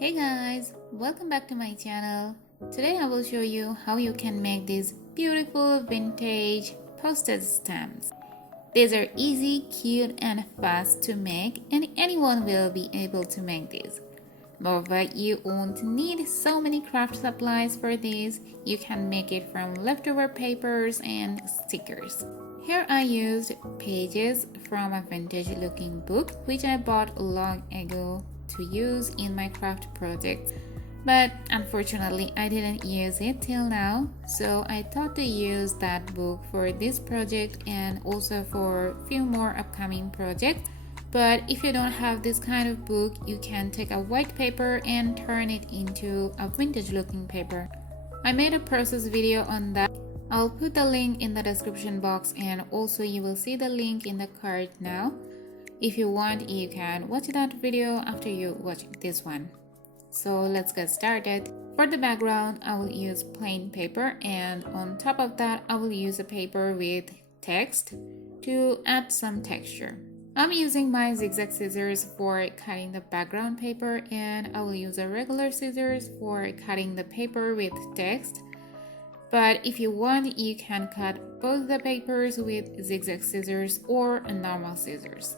Hey guys, welcome back to my channel. Today I will show you how you can make these beautiful vintage postage stamps. These are easy, cute and fast to make, and anyone will be able to make these. Moreover, you won't need so many craft supplies for this. You can make it from leftover papers and stickers. Here I used pages from a vintage looking book which I bought long ago to use in my craft project, but unfortunately I didn't use it till now, so I thought to use that book for this project and also for a few more upcoming projects. But if you don't have this kind of book, you can take a white paper and turn it into a vintage looking paper. I made a process video on that. I'll put the link in the description box, and also you will see the link in the card now. If you want, you can watch that video after you watch this one. So let's get started. For the background, I will use plain paper, and on top of that I will use a paper with text to add some texture. I'm using my zigzag scissors for cutting the background paper, and I will use a regular scissors for cutting the paper with text. But if you want, you can cut both the papers with zigzag scissors or normal scissors.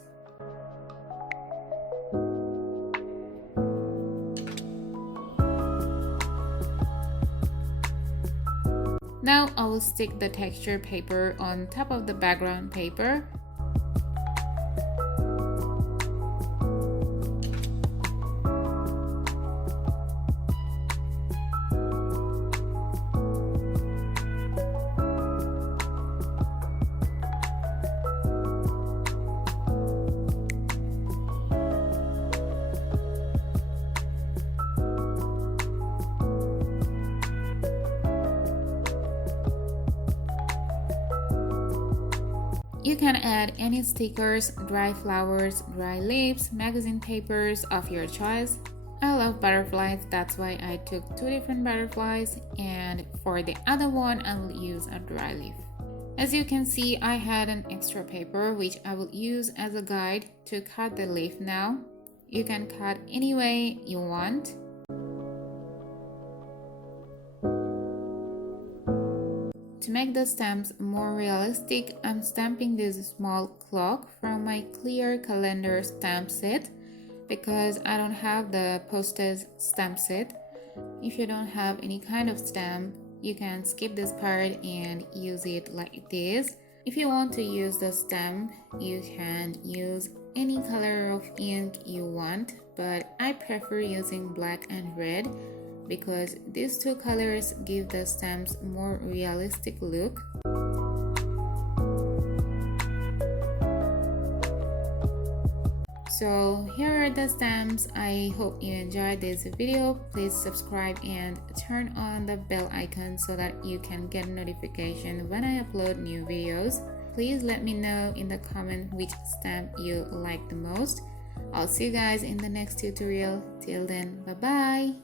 Now I will stick the texture paper on top of the background paper. You can add any stickers, dry flowers, dry leaves, magazine papers of your choice. I love butterflies, that's why I took 2 different butterflies, and for the other one I will use a dry leaf. As you can see, I had an extra paper which I will use as a guide to cut the leaf now. You can cut any way you want. To make the stamps more realistic, I'm stamping this small clock from my clear calendar stamp set because I don't have the postage stamp set. If you don't have any kind of stamp, you can skip this part and use it like this. If you want to use the stamp, you can use any color of ink you want, but I prefer using black and red because these 2 colors give the stamps more realistic look. So here are the stamps. I hope you enjoyed this video. Please subscribe and turn on the bell icon so that you can get notification when I upload new videos. Please let me know in the comment which stamp you like the most. I'll see you guys in the next tutorial. Till then, bye bye.